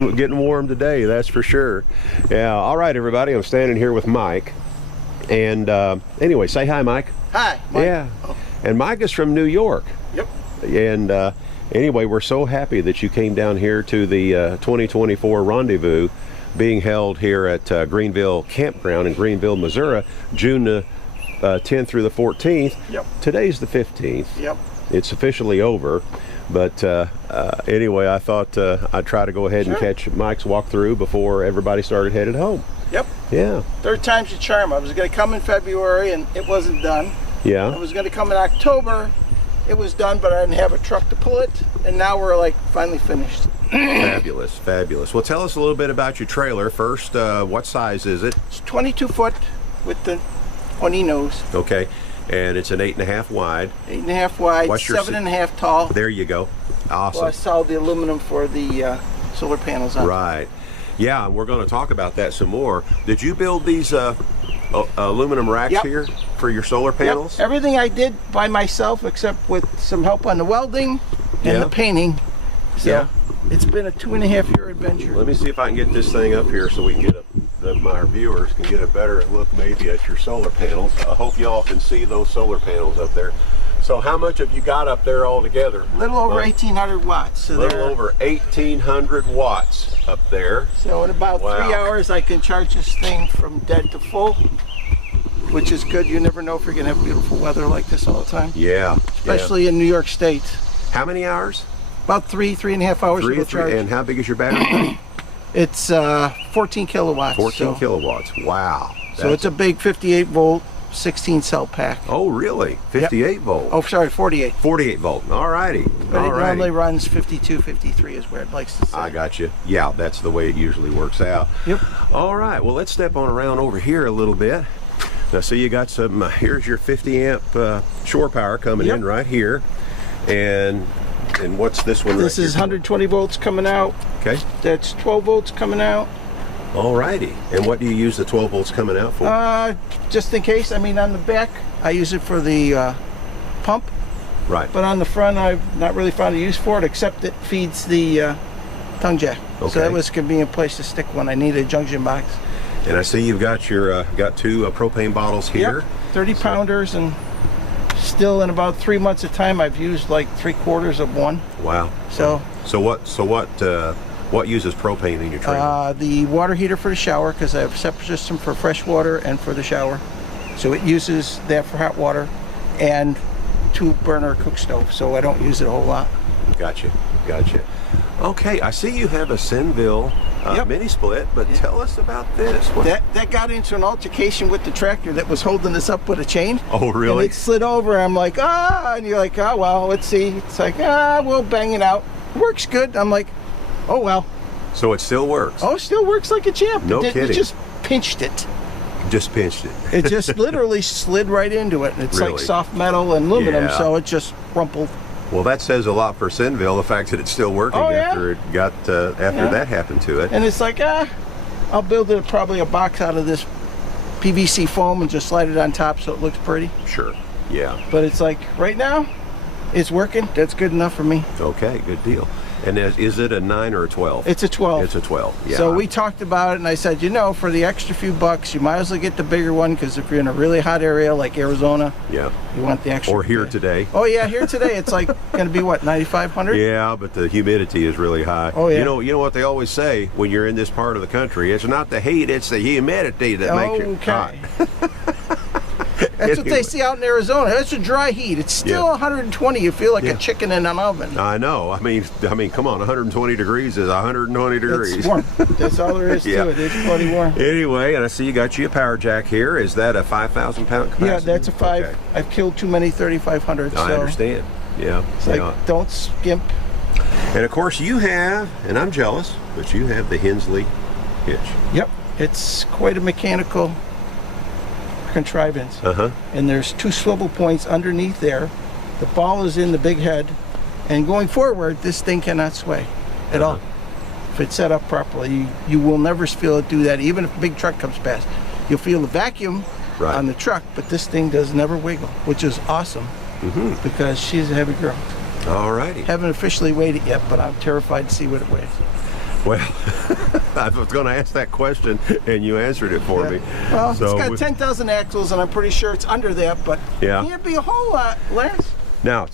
getting warm today, that's for sure. Yeah. All right, everybody. I'm standing here with Mike, and anyway, say hi, Mike. Hi, Mike. Yeah. And Mike is from New York. Yep. And anyway, we're so happy that you came down here to the 2024 rendezvous being held here at Greenville Campground in Greenville, Missouri, June the 10th through the 14th. Yep. Today's the 15th. Yep. It's officially over. But anyway, I thought I'd try to go ahead and catch Mike's walkthrough before everybody started headed home. Yep. Yeah. Third time's the charm. I was going to come in February and it wasn't done. Yeah. I was going to come in October. It was done, but I didn't have a truck to pull it. And now we're like finally finished. Fabulous, fabulous. Well, tell us a little bit about your trailer. First, what size is it? It's 22 foot with the pointy nose. Okay. And it's an 8.5 wide. 8.5 wide, What's your 7.5 tall. There you go. Awesome. Plus all the aluminum for the solar panels on. Right. Yeah, we're going to talk about that some more. Did you build these aluminum racks Yep. here for your solar panels? Yep. Everything I did by myself except with some help on the welding and the painting. So Yeah. it's been a 2.5-year adventure. Let me see if I can get this thing up here so we can get my viewers can get a better look maybe at your solar panels. I hope y'all can see those solar panels up there. So how much have you got up there all together? A little over 1,800 watts. So A little over 1,800 watts up there. So in about Wow. 3 hours I can charge this thing from dead to full, which is good. You never know if you're going to have beautiful weather like this all the time. Yeah. Especially in New York State. How many hours? About 3.5 hours to charge. And how big is your battery? It's 14 kilowatts. 14 kilowatts. Wow. So it's a big 58 volt, 16 cell pack. Oh, really? 58 volt. Oh, sorry, 48. 48 volt. All righty. But All it normally righty. runs 52, 53 is where it likes to say. I got you. Yeah, that's the way it usually works out. Yep. All right. Well, let's step on around over here a little bit. Now, see, you got some, here's your 50 amp shore power coming in right here. And what's this one? This is 120 volts coming out. Okay. That's 12 volts coming out. All righty. And what do you use the 12 volts coming out for? Just in case. I mean, on the back, I use it for the pump. Right. But on the front, I've not really found a use for it, except it feeds the tongue jack. Okay. So that was a convenient place to stick one. I need a junction box. And I see you've got your got two propane bottles here. Yep. 30 pounders, and still in about 3 months of time, I've used like 3/4 of one. Wow. So. What uses propane in your trailer? The water heater for the shower, because I have a separate system for fresh water and for the shower. So it uses that for hot water, and 2-burner cook stove. So I don't use it a whole lot. Gotcha. Gotcha. Okay, I see you have a Senville mini split, but tell us about this. That got into an altercation with the tractor that was holding this up with a chain. Oh, really? And it slid over. I'm like, and you're like, oh, well, let's see. It's like, we'll bang it out. Works good. I'm like, oh, well. So it still works? Oh, it still works like a champ. No kidding. It just pinched it. Just pinched it. It just literally slid right into it. And it's Really? like soft metal and aluminum, so it just rumpled. Well, that says a lot for Senville, the fact that it's still working after it got that happened to it. And it's like, I'll build it probably a box out of this PVC foam and just slide it on top so it looks pretty. Sure. Yeah. But it's like, right now, it's working. That's good enough for me. Okay, good deal. And is it a 9 or a 12? It's a 12. It's a 12, yeah. So we talked about it, and I said, for the extra few bucks, you might as well get the bigger one, because if you're in a really hot area like Arizona, you want the extra. Or here today. Oh, yeah, here today, it's like going to be, what, 9,500? Yeah, but the humidity is really high. Oh, yeah. You know what they always say when you're in this part of the country? It's not the heat, it's the humidity that makes it hot. That's what they see out in Arizona. That's a dry heat. It's still 120. You feel like a chicken in an oven. I know. I mean, come on. 120 degrees is 120 degrees. It's warm. That's all there is to it. It's plenty warm. Anyway, and I see you got you a power jack here. Is that a 5,000 pound capacity? Yeah, that's a 5. Okay. I've killed too many 3,500. I understand. Yeah. It's like, don't skimp. And of course you have, and I'm jealous, but you have the Hensley hitch. Yep. It's quite a mechanical contrivance. And there's 2 swivel points underneath there. The ball is in the big head, and going forward, this thing cannot sway at all. If it's set up properly, you will never feel it do that. Even if a big truck comes past, you'll feel the vacuum on the truck, but this thing does never wiggle, which is awesome because she's a heavy girl. All righty. Haven't officially weighed it yet, but I'm terrified to see what it weighs. Well, I was going to ask that question, and you answered it for me. Well, So it's got 10,000 axles, and I'm pretty sure it's under that, but Yeah. can't be a whole lot, Lance. now,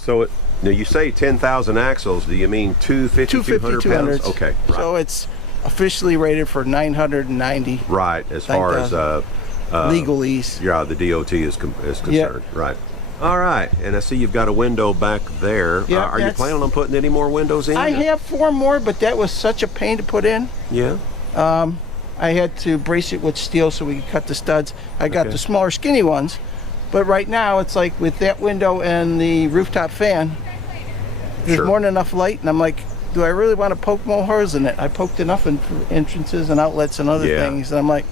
now you say 10,000 axles. Do you mean 250, 200 250, pounds? Okay, right. So it's officially rated for 990 Right, as far as legalese. yeah, the DOT is concerned. Yeah. Right. All right, and I see you've got a window back there. Yeah, Are you that's- planning on putting any more windows in? I have 4 more, but that was such a pain to put in. Yeah. I had to brace it with steel so we could cut the studs. I got Okay. the smaller, skinny ones, but right now it's like with that window and the rooftop fan, there's Sure. more than enough light, and I'm like, do I really want to poke more holes in it? I poked enough in entrances and outlets and other Yeah. things, and I'm like,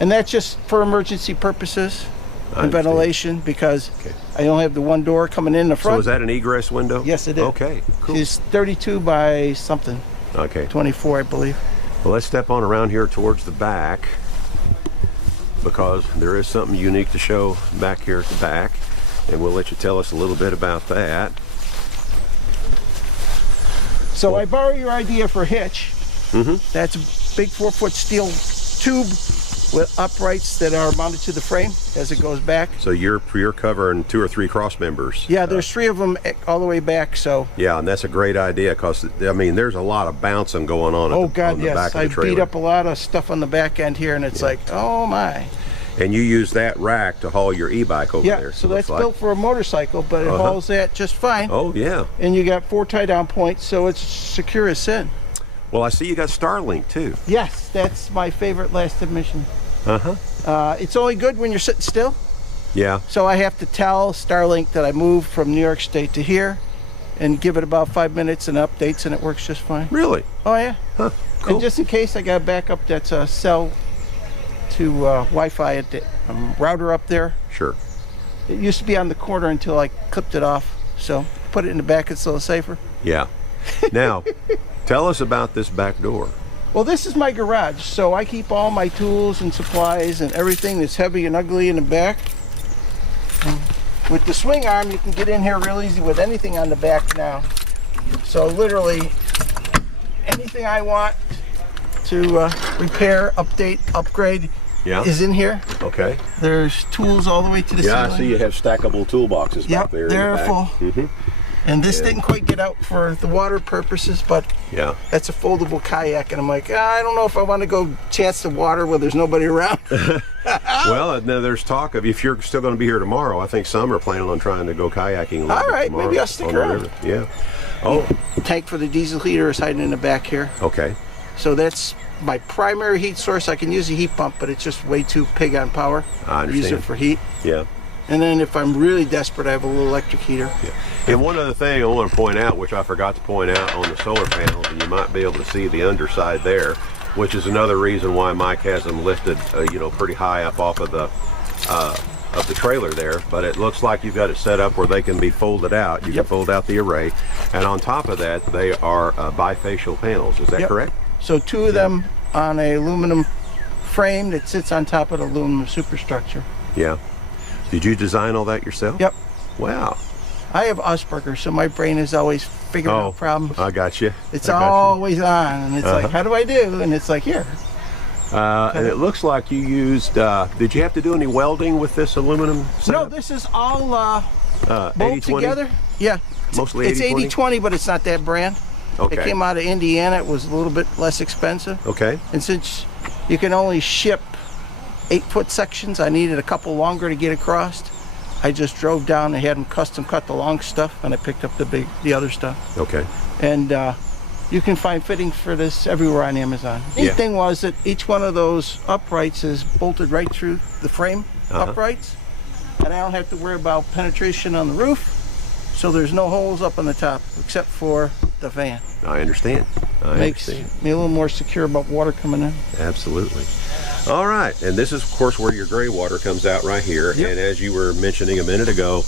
and that's just for emergency purposes I and understand. ventilation, because Okay. I only have the one door coming in the front. So is that an egress window? Yes, it is. Okay, cool. It's 32 by something, Okay. 24, I believe. Well, let's step on around here towards the back, because there is something unique to show back here at the back, and we'll let you tell us a little bit about that. So I borrow your idea for hitch. That's a big 4-foot steel tube with uprights that are mounted to the frame as it goes back. So you're covering 2 or 3 cross members. Yeah, there's 3 of them all the way back. So, Yeah, and that's a great idea, because I mean, there's a lot of bouncing going on. oh on God, the back yes, of the I trailer. beat up a lot of stuff on the back end here, and it's like, oh my. And you use that rack to haul your e-bike over Yeah, there. so it that's looks like. built for a motorcycle, but it hauls that just fine. Oh yeah. And you got 4 tie-down points, so it's secure as sin. Well, I see you got Starlink too. Yes, that's my favorite last admission. Uh-huh. It's only good when you're sitting still. Yeah. So I have to tell Starlink that I moved from New York State to here and give it about 5 minutes and updates, and it works just fine. Really? Oh, yeah. Huh. Cool. And just in case, I got a backup that's a cell to Wi-Fi at the router up there. Sure. It used to be on the corner until I clipped it off. So put it in the back, it's a little safer. Yeah. Now, tell us about this back door. Well, this is my garage, so I keep all my tools and supplies and everything that's heavy and ugly in the back. And with the swing arm, you can get in here real easy with anything on the back now. So literally, anything I want to repair, update, upgrade Yeah. is in here. Okay. There's tools all the way to the Yeah, ceiling. I see you have stackable toolboxes back Yep, there. in they're the back. full. Mhm. And this didn't quite get out for the water purposes, but Yeah. that's a foldable kayak, and I'm like, I don't know if I want to go chance the water where there's nobody around. Well, now there's talk of, if you're still going to be here tomorrow, I think some are planning on trying to go kayaking. a little All bit right, tomorrow maybe I'll stick on the around. river. Yeah. Oh, Tank for the diesel heater is hiding in the back here. okay. So that's my primary heat source. I can use a heat pump, but it's just way too pig on power. I Use understand. it for heat. Yeah. And then if I'm really desperate, I have a little electric heater. Yeah. And one other thing I want to point out, which I forgot to point out on the solar panels, and you might be able to see the underside there, which is another reason why Mike has them lifted, pretty high up off of the trailer there. But it looks like you've got it set up where they can be folded out. You can Yep. fold out the array, and on top of that, they are bifacial panels. Is that Yep. correct? So 2 of them on a aluminum frame that sits on top of the aluminum superstructure. Yeah. Did you design all that yourself? Yep. Wow. I have Asperger's, so my brain is always figuring Oh, out problems. I got you. It's I got you. always on, and it's Uh-huh. like, how do I do? And it's like, here. And it looks like you used, did you have to do any welding with this aluminum No, setup? this is all bolt 80/20? together. Yeah. Mostly It's 80/20? 80/20, but it's not that brand. Okay. It came out of Indiana. It was a little bit less expensive. Okay. And since you can only ship 8-foot sections, I needed a couple longer to get across. I just drove down and had them custom cut the long stuff, and I picked up the other stuff. Okay. And you can find fittings for this everywhere on Amazon. The Yeah. thing was that each one of those uprights is bolted right through the frame uprights, and I don't have to worry about penetration on the roof, so there's no holes up on the top except for the fan. I understand. Makes me a little more secure about water coming in. Absolutely. All right. And this is, of course, where your gray water comes out right here. Yep. And as you were mentioning a minute ago,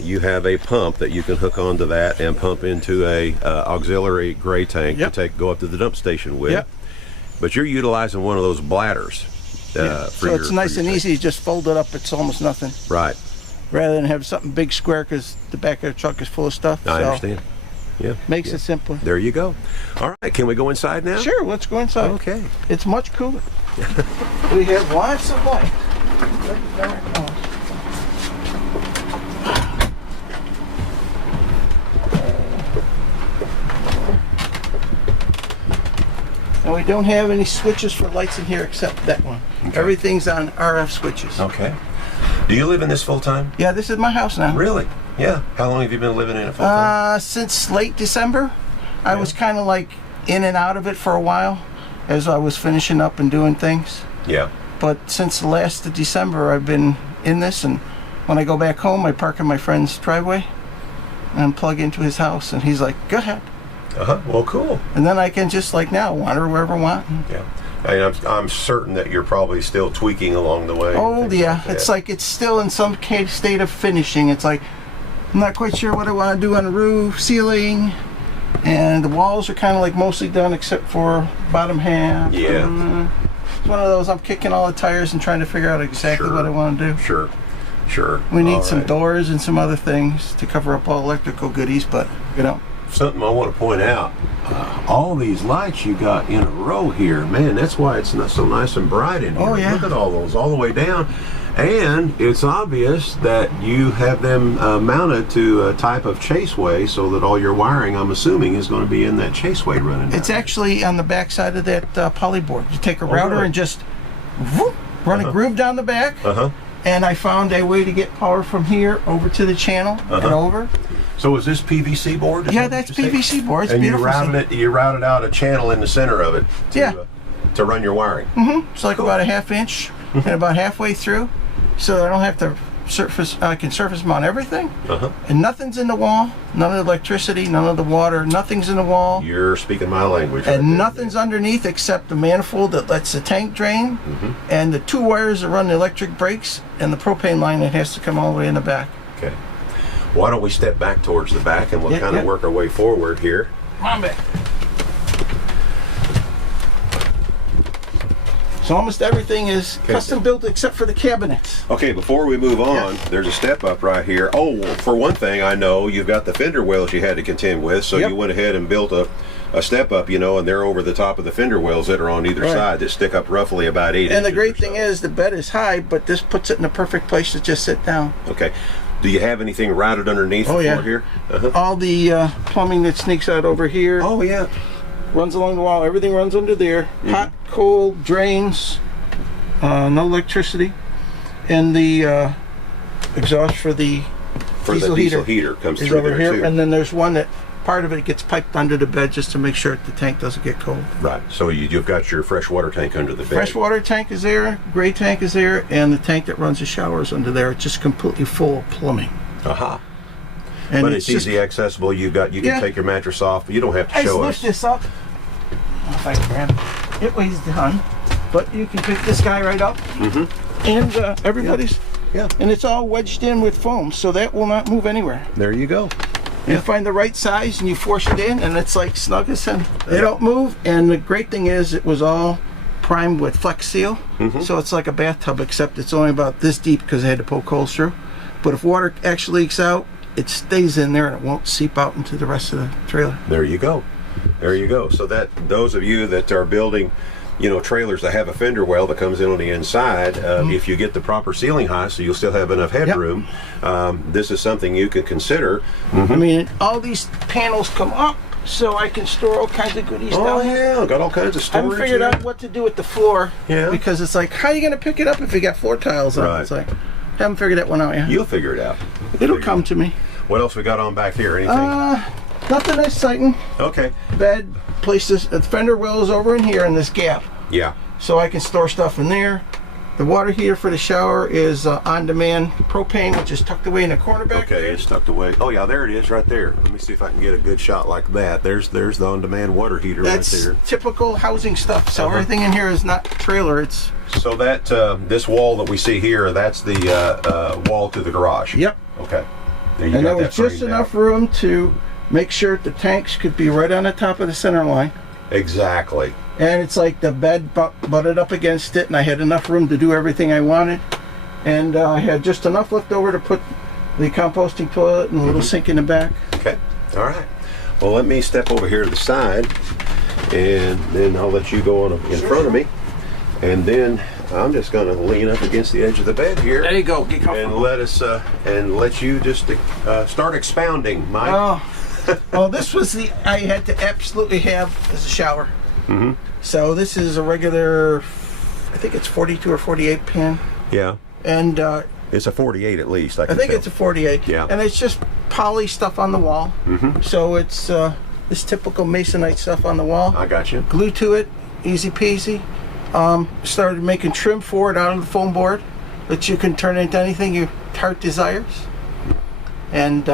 you have a pump that you can hook onto that and pump into a auxiliary gray tank Yep. to go up to the dump station with. Yep. But you're utilizing one of those bladders. For So it's your- nice for and your easy. Just fold it up. It's almost nothing. tank. Right. Rather than have something big square because the back of the truck is full of stuff. I So understand. Yeah. Makes yeah. it simpler. There you go. All right, can we go inside now? Sure, let's go inside. Okay. It's much cooler. We have lots of light. And we don't have any switches for lights in here except that one. Okay. Everything's on RF switches. Okay. Do you live in this full time? Yeah, this is my house now. Really? Yeah. How long have you been living in it full time? Since late December. I was kind of like in and out of it for a while as I was finishing up and doing things. Yeah. But since the last of December, I've been in this, and when I go back home, I park in my friend's driveway and plug into his house, and he's like, go ahead. Well, cool. And then I can just like now wander wherever I want. Yeah. I'm certain that you're probably still tweaking along the way. Oh yeah, it's like it's still in some state of finishing. It's like I'm not quite sure what I want to do on the roof, ceiling, and the walls are kind of like mostly done except for bottom half. Yeah. It's one of those I'm kicking all the tires and trying to figure out exactly what I want to do. Sure. We need All some right. doors and some other things to cover up all electrical goodies, but you know. Something I want to point out, all these lights you got in a row here, man, that's why it's not so nice and bright in here. Oh, yeah. Look at all those all the way down. And it's obvious that you have them mounted to a type of chaseway so that all your wiring, I'm assuming, is going to be in that chaseway running down. It's actually on the back side of that poly board. You take a router really? and just whoop, run a groove down the back. And I found a way to get power from here over to the channel and over. So is this PVC board? Is Yeah, that that's what you say? PVC board. It's And beautiful. you routed out a channel in the center of it to, Yeah. To run your wiring. It's like about a ½ inch and about halfway through, so I don't have to surface. I can surface mount everything, and nothing's in the wall. None of the electricity, none of the water. Nothing's in the wall, You're speaking my language. right and there. nothing's underneath except the manifold that lets the tank drain, and the 2 wires that run the electric brakes, and the propane line that has to come all the way in the back. Okay. Why don't we step back towards the back and we'll Yeah, kind of yeah. work our way forward here. Come on back. So almost everything is custom built except for the cabinets. Okay, before we move on, there's a step up right here. Oh, well, for one thing, I know you've got the fender wells you had to contend with, so Yep. you went ahead and built a step up, and they're over the top of the fender wells that are on either Right. side that stick up roughly about 8 inches. And the great or thing so. is the bed is high, but this puts it in a perfect place to just sit down. Okay. Do you have anything routed underneath the yeah. floor here? All the plumbing that sneaks out over here Oh, yeah. runs along the wall. Everything runs under there. Hot, cold, drains, no electricity. And the exhaust for the For diesel the diesel heater heater comes is through over there, here. too. And then there's one that part of it gets piped under the bed just to make sure that the tank doesn't get cold. Right. So you've got your fresh water tank under the bed. Freshwater tank is there, gray tank is there, and the tank that runs the showers under there. It's just completely full of plumbing. Aha. And But it's just, easy accessible. You can Yeah. take your mattress off, but you don't have to I just show lift us. this up. If I can grab it. It weighs a ton, but you can pick this guy right up, and everybody's. Yeah. And it's all wedged in with foam, so that will not move anywhere. There you go. You find the right size and you force it in, and it's like snug as hen. They don't move, and the great thing is it was all primed with Flex Seal, so it's like a bathtub, except it's only about this deep because I had to poke holes through. But if water actually leaks out, it stays in there and it won't seep out into the rest of the trailer. There you go. There you go. So that those of you that are building, trailers that have a fender well that comes in on the inside, if you get the proper ceiling height, so you'll still have enough headroom, this is something you can consider. I mean, all these panels come up, so I can store all kinds of goodies Oh down here. yeah, got all kinds of I storage. haven't figured here. out what to do with the floor. Yeah. Because it's like, how are you going to pick it up if you got floor tiles on? Right. It's like, haven't figured that one out yet. You'll figure it out. It'll come to me. What else we got on back here? Anything? Nothing exciting. Okay. Bed, places, the fender well is over in here in this gap. Yeah. So I can store stuff in there. The water heater for the shower is on-demand propane, which is tucked away in the corner back Okay, there. it's tucked away. Oh yeah, there it is right there. Let me see if I can get a good shot like that. There's the on-demand water heater That's right there. typical housing stuff. So everything in here is not trailer. It's So that this wall that we see here, that's the wall to the garage. Yep. Okay. There you And got there was that just framed enough out. room to make sure the tanks could be right on the top of the center line. Exactly. And it's like the bed butted up against it, and I had enough room to do everything I wanted. And I had just enough left over to put the composting toilet and a little sink in the back. Okay. All right. Well, let me step over here to the side, and then I'll let you go on in front of me. And then I'm just going to lean up against the edge of the bed here. There you go. Get And comfortable. let you just start expounding, Mike. Oh, well, this was I had to absolutely have as a shower. Mm-hmm. So this is a regular, I think it's 42 or 48 pan. Yeah. And It's a 48 at least. I I think tell. it's a 48. Yeah. And it's just poly stuff on the wall. Mm-hmm. So it's this typical masonite stuff on the wall. I got you. Glue to it, easy peasy. Started making trim for it out of the foam board that you can turn into anything your heart desires. And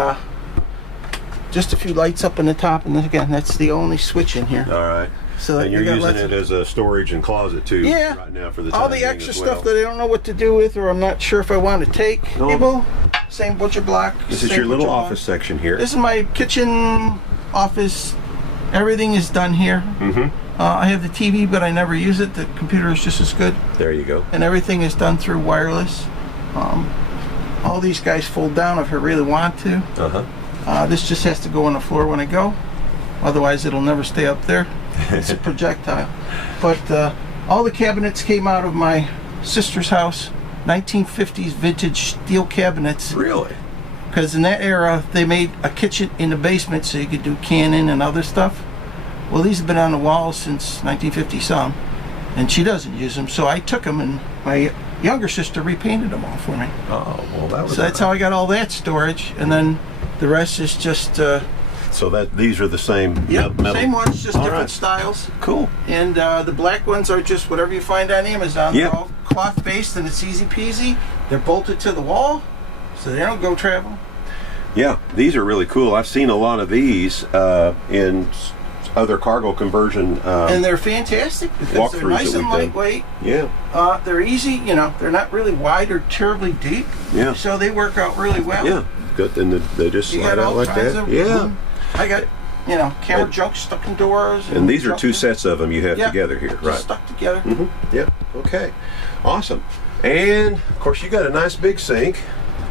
just a few lights up in the top, and then again, that's the only switch in here. All right. So And you you're got using lots it of- as a storage and closet too. Yeah. Right now for the all time the being extra as stuff well. that I don't know what to do with, or I'm not sure if I want to take. No. Table, same butcher block. This is same your little butcher block. office section here. This is my kitchen office. Everything is done here. Mm-hmm. I have the TV, but I never use it. The computer is just as good, There you go. and everything is done through wireless. All these guys fold down if I really want to. Uh-huh. This just has to go on the floor when I go. Otherwise, it'll never stay up there. It's a projectile. But all the cabinets came out of my sister's house. 1950s vintage steel cabinets. Really? Because in that era, they made a kitchen in the basement so you could do canning and other stuff. Well, these have been on the walls since 1950 some, and she doesn't use them. So I took them, and my younger sister repainted them all for me. Oh, well, that was. So that's how I got all that storage, and then the rest is just So that these are the same. Metal. same ones, just All different right. styles. Cool. And the black ones are just whatever you find on Amazon. Yeah. They're all cloth based, and it's easy peasy. They're bolted to the wall, so they don't go travel. Yeah, these are really cool. I've seen a lot of these in other cargo conversion. And they're fantastic because they're Walkthroughs nice that and we've done. lightweight. Yeah. They're easy, you know, they're not really wide or terribly deep. Yeah. So they work out really well. Yeah. Good. And they just You slide got out all like kinds that. of Yeah. I got, you know, camera junk stuck in doors. And these are junk two in- sets of them you have Yeah, together here, just right? stuck together. Mm-hmm. Yeah. Okay. Awesome. And of course, you got a nice big sink.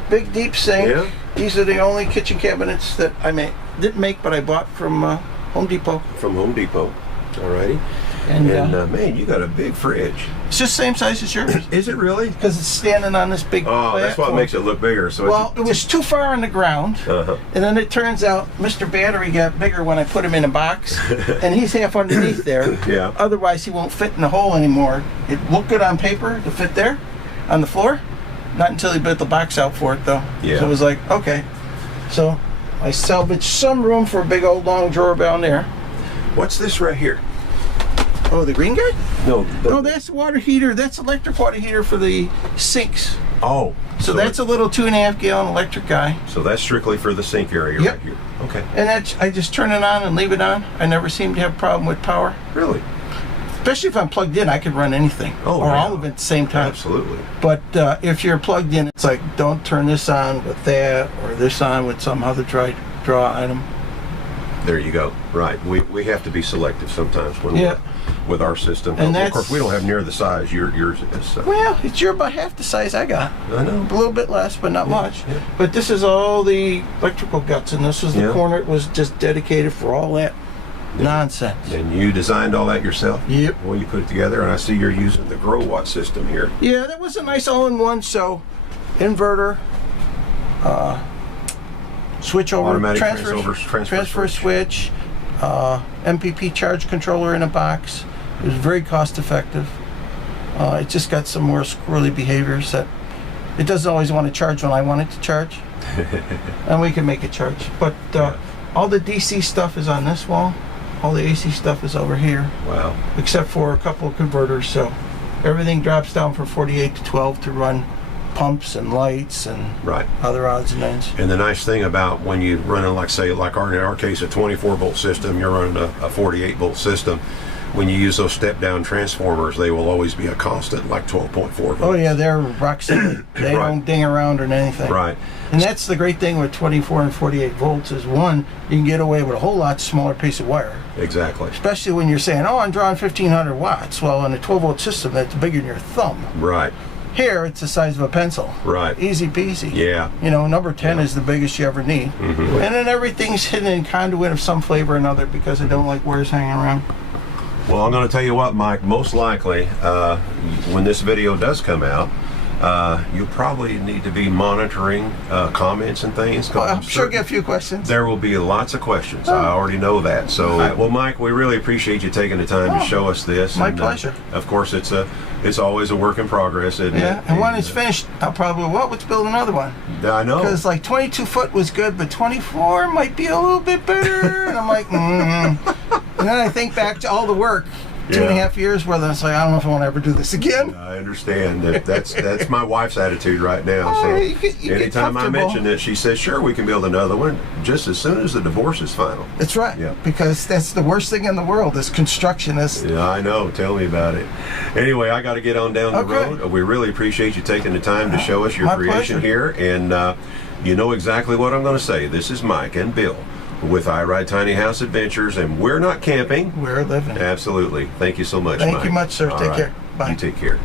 Big deep sink. Yeah. These are the only kitchen cabinets that I didn't make, but I bought from Home Depot. From Home Depot. Alrighty. And, And man, you got a big fridge. it's just the same size as yours Is it really? because it's standing on this big Oh, that's what platform. makes it look bigger. So Well, it was too far on the ground, Uh-huh. and then it turns out Mr. Battery got bigger when I put him in a box, and he's half underneath there. Yeah. Otherwise, he won't fit in the hole anymore. It looked good on paper to fit there, on the floor. Not until he built the box out for it, though. Yeah. So it was like, okay. So I salvaged some room for a big old long drawer down there. What's this right here? Oh, the green guy? No. No, that's the water heater. That's electric water heater for the sinks. Oh. So that's a little 2.5 gallon electric guy. So that's strictly for the sink area Yep. right here. Okay. And that's, I just turn it on and leave it on. I never seem to have a problem with power. Really? Especially if I'm plugged in, I could run anything. Oh, or yeah. all of it at the same time. Absolutely. But if you're plugged in, it's like, don't turn this on with that, or this on with some other draw item. There you go. Right. We have to be selective sometimes when Yeah. with our system. And Of course, that's- we don't have near the size yours is. So. Well, you're about half the size I got. I know. A little bit less, but not much. yeah. But this is all the electrical guts, and this was the Yeah. corner. It was just dedicated for all that nonsense. And you designed all that yourself? Yep. Well, you put it together, and I see you're using the Grow Watt system here. Yeah, that was a nice all-in-one. So, inverter, switch over, Automatic transfer transfer switch, MPP charge controller in a box. It was very cost-effective. It just got some more squirrely behaviors that it doesn't always want to charge when I want it to charge, and we can make it charge. But all the DC stuff is on this wall. All the AC stuff is over here, Wow. except for a couple of converters. So everything drops down from 48 to 12 to run pumps and lights and Right. other odds and ends. And the nice thing about when you run in, like say, like in our case, a 24-volt system, you're running a 48-volt system. When you use those step-down transformers, they will always be a constant, like 12.4 volts. Oh yeah, they're rock solid. They Right. don't ding around or anything. Right. And that's the great thing with 24 and 48 volts is one, you can get away with a whole lot smaller piece of wire. Exactly. Especially when you're saying, oh, I'm drawing 1,500 watts. Well, in a 12-volt system, that's bigger than your thumb. Right. Here, it's the size of a pencil. Right. Easy peasy. Yeah. You know, number 10 is the biggest you ever need. Mm-hmm. And then everything's hidden in conduit of some flavor or another because I don't like wares hanging around. Well, I'm going to tell you what, Mike, most likely when this video does come out, you'll probably need to be monitoring comments and things. Well, I'm sure get a few questions. There will be lots of questions. I already know that. So, well, Mike, we really appreciate you taking the time to show us this. My pleasure. Of course, it's always a work in progress, isn't Yeah, it? and when it's finished, I'll probably let's build another one. I know. Because like 22 foot was good, but 24 might be a little bit better. And I'm like, And then I think back to all the work, 2.5 years, where it's like, I don't know if I want to ever do this again. I understand that. That's my wife's attitude right now. So you get anytime I comfortable. mention it, she says, "Sure, we can build another one just as soon as the divorce is final." That's right. Yeah. Because that's the worst thing in the world is construction. Yeah, I know. Tell me about it. Anyway, I got to get on down the Okay. road. We really appreciate you taking the time to show us your My creation pleasure. here, and you know exactly what I'm going to say. This is Mike and Bill with I Ride Tiny House Adventures, and we're not camping. We're living. Absolutely. Thank you so much, Thank Mike. you much, sir. All Take right. care. Bye. You take care.